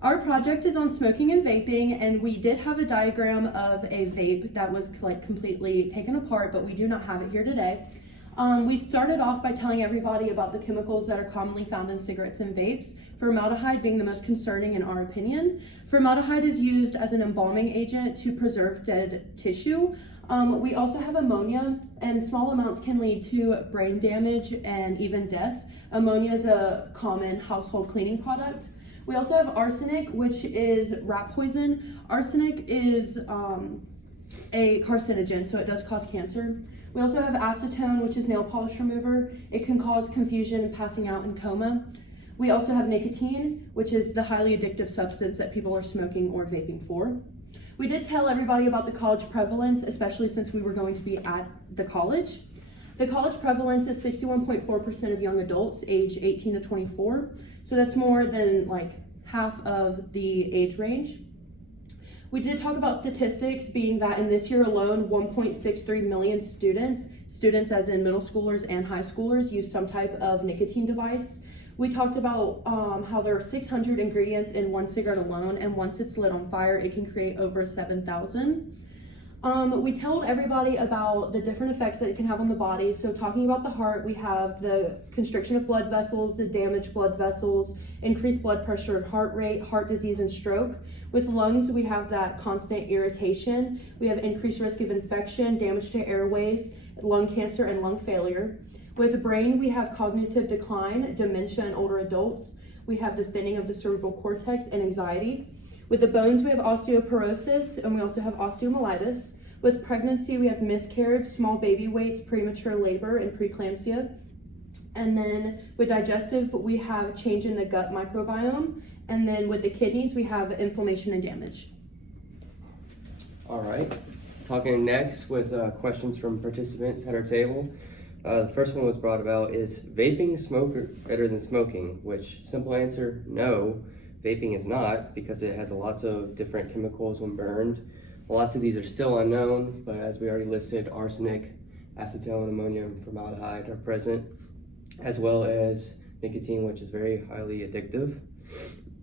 Our project is on smoking and vaping, and we did have a diagram of a vape that was like completely taken apart, but we do not have it here today. We started off by telling everybody about the chemicals that are commonly found in cigarettes and vapes, formaldehyde being the most concerning in our opinion. Formaldehyde is used as an embalming agent to preserve dead tissue. We also have ammonia, and small amounts can lead to brain damage and even death. Ammonia is a common household cleaning product. We also have arsenic, which is rat poison. Arsenic is a carcinogen, so it does cause cancer. We also have acetone, which is nail polish remover. It can cause confusion and passing out in coma. We also have nicotine, which is the highly addictive substance that people are smoking or vaping for. We did tell everybody about the college prevalence, especially since we were going to be at the college. The college prevalence is 61.4% of young adults age 18 to 24. So that's more than like half of the age range. We did talk about statistics, being that in this year alone, 1.63 million students as in middle schoolers and high schoolers, use some type of nicotine device. We talked about how there are 600 ingredients in one cigarette alone, and once it's lit on fire, it can create over 7,000. We told everybody about the different effects that it can have on the body. So talking about the heart, we have the constriction of blood vessels, the damaged blood vessels, increased blood pressure and heart rate, heart disease and stroke. With lungs, we have that constant irritation. We have increased risk of infection, damage to airways, lung cancer, and lung failure. With the brain, we have cognitive decline, dementia in older adults. We have the thinning of the cerebral cortex and anxiety. With the bones, we have osteoporosis, and we also have osteomyelitis. With pregnancy, we have miscarriage, small baby weights, premature labor, and preeclampsia. And then with digestive, we have change in the gut microbiome. And then with the kidneys, we have inflammation and damage. All right, talking next with questions from participants at our table. The first one was brought about, is vaping better than smoking? Which, simple answer, no. Vaping is not, because it has lots of different chemicals when burned. Lots of these are still unknown, but as we already listed, arsenic, acetone, ammonia, and formaldehyde are present, as well as nicotine, which is very highly addictive.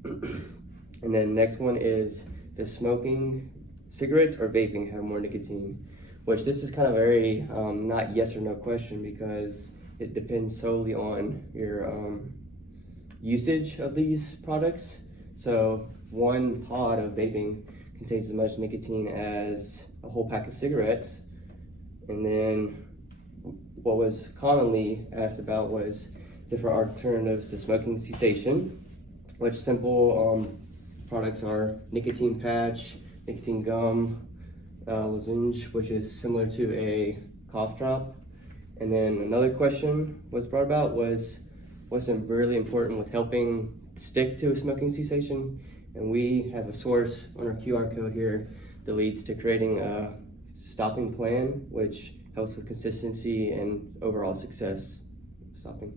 And then next one is, does smoking cigarettes or vaping have more nicotine? Which this is kind of very not yes or no question, because it depends solely on your usage of these products. So one pod of vaping contains as much nicotine as a whole pack of cigarettes. And then what was commonly asked about was different alternatives to smoking cessation, which simple products are nicotine patch, nicotine gum, lozenge, which is similar to a cough drop. And then another question was brought about was, what's really important with helping stick to a smoking cessation? And we have a source on our QR code here that leads to creating a stopping plan, which helps with consistency and overall success stopping.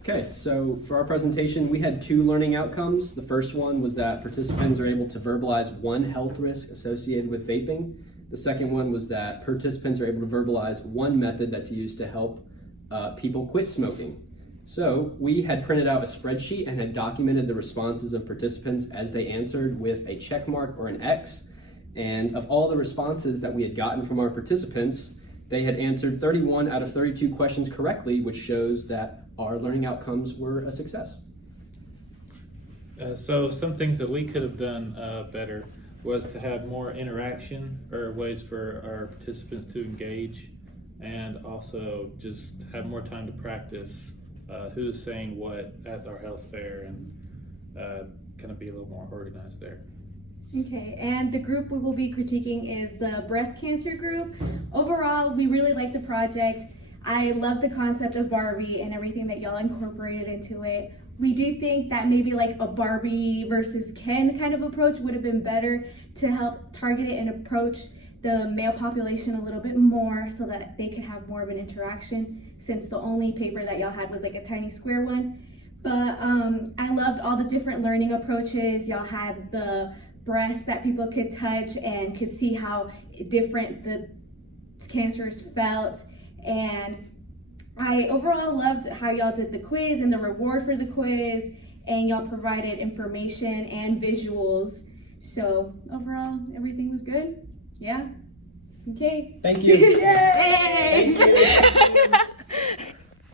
Okay, so for our presentation, we had 2 learning outcomes. The first one was that participants are able to verbalize one health risk associated with vaping. The second one was that participants are able to verbalize one method that's used to help people quit smoking. So we had printed out a spreadsheet and had documented the responses of participants as they answered with a check mark or an X. And of all the responses that we had gotten from our participants, they had answered 31 out of 32 questions correctly, which shows that our learning outcomes were a success. So some things that we could have done better was to have more interaction or ways for our participants to engage, and also just have more time to practice who's saying what at our health fair, and kind of be a little more organized there. Okay, and the group we will be critiquing is the breast cancer group. Overall, we really like the project. I love the concept of Barbie and everything that y'all incorporated into it. We do think that maybe like a Barbie versus Ken kind of approach would have been better to help target it and approach the male population a little bit more so that they could have more of an interaction, since the only paper that y'all had was like a tiny square one. But I loved all the different learning approaches. Y'all had the breasts that people could touch and could see how different the cancers felt. And I overall loved how y'all did the quiz and the reward for the quiz. and y'all provided information and visuals. So overall, everything was good. Yeah. Okay. Thank you. Thanks.